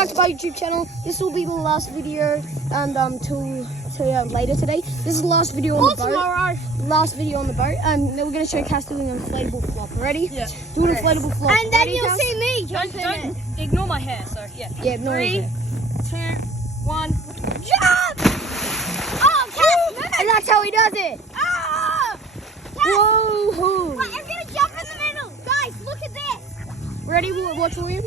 back to my YouTube channel. This will be the last video, and till later today. This is the last video on the boat. Tomorrow. Last video on the boat. Then we're gonna show Cass doing an inflatable flop. Ready? Yeah. Do an inflatable flop. And then Ready, you'll Cass? see me jump in it. Don't ignore my hair. So yeah. Yeah, no. 3, 2, 1. Jump! Oh, Cass, And that's how he does it. Ah! Whoa! Wait, I'm gonna jump in the middle. Guys, look at this. Ready? Watch William.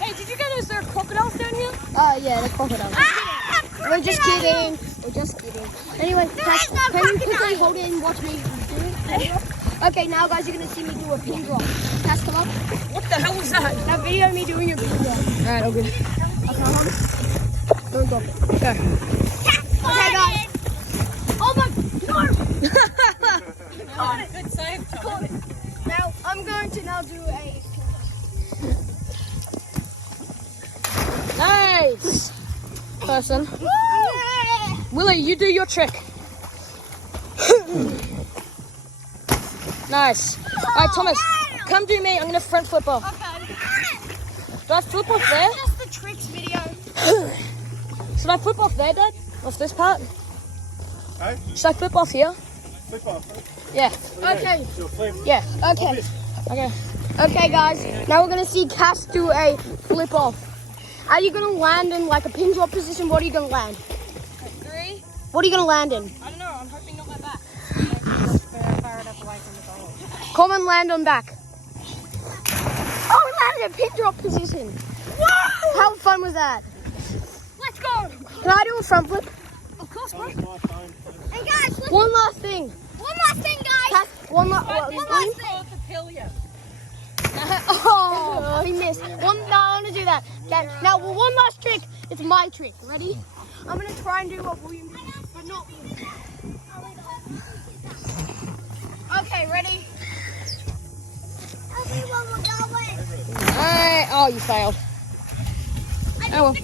Hey, did you guys know there are crocodiles down here? Yeah, the crocodile. Ah, We're just kidding. We're just kidding. Anyway, Cass, is no can you quickly crocodile. hold it and watch me do it? Okay, now guys, you're gonna see me do a pin drop. Cass, come up. What the hell was that? Now video me doing a pin drop. Alright, all good. Okay, hold it. Don't drop it. Go. Okay, guys. Oh my god! Good save, Tom. Now, I'm going to now do a... Nice! Person. Willie, you do your trick. Nice. Alright, Thomas, come do me. I'm going to front flip off. Okay. Do I flip off there? Just the tricks video. Should I flip off there, Dad? Off this part? Hey, Should I flip off here? flip off. Yeah. Okay. You'll flip. Yeah. Okay. Okay. Okay, guys. Now we're gonna see Cass do a flip off. Are you gonna land in like a pin drop position? What are you gonna land? 3. What are you gonna land in? I don't know. I'm hoping not my back. Far enough away from the goal. Come and land on back. Oh, we landed in pin drop position. Whoa! How fun was that? Let's go. Can I do a front flip? Of course, bro. Nice, nice, nice. And guys, look. One last thing. One last thing, guys. Cass, one last One last thing. Oh, he missed. No, I want to do that. Now, one last trick. It's my trick. Ready? I'm going to try and do what William did, but not William. Okay, ready? Everyone will go in. Oh, you failed. Oh, well.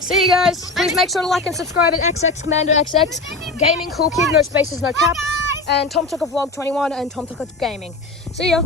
See you guys. Please make sure to like and subscribe at XX Commando XX. Gaming, cool kid, no spaces, no cap. And Tom Tucker Vlog 21 and Tom Tucker Gaming. See ya.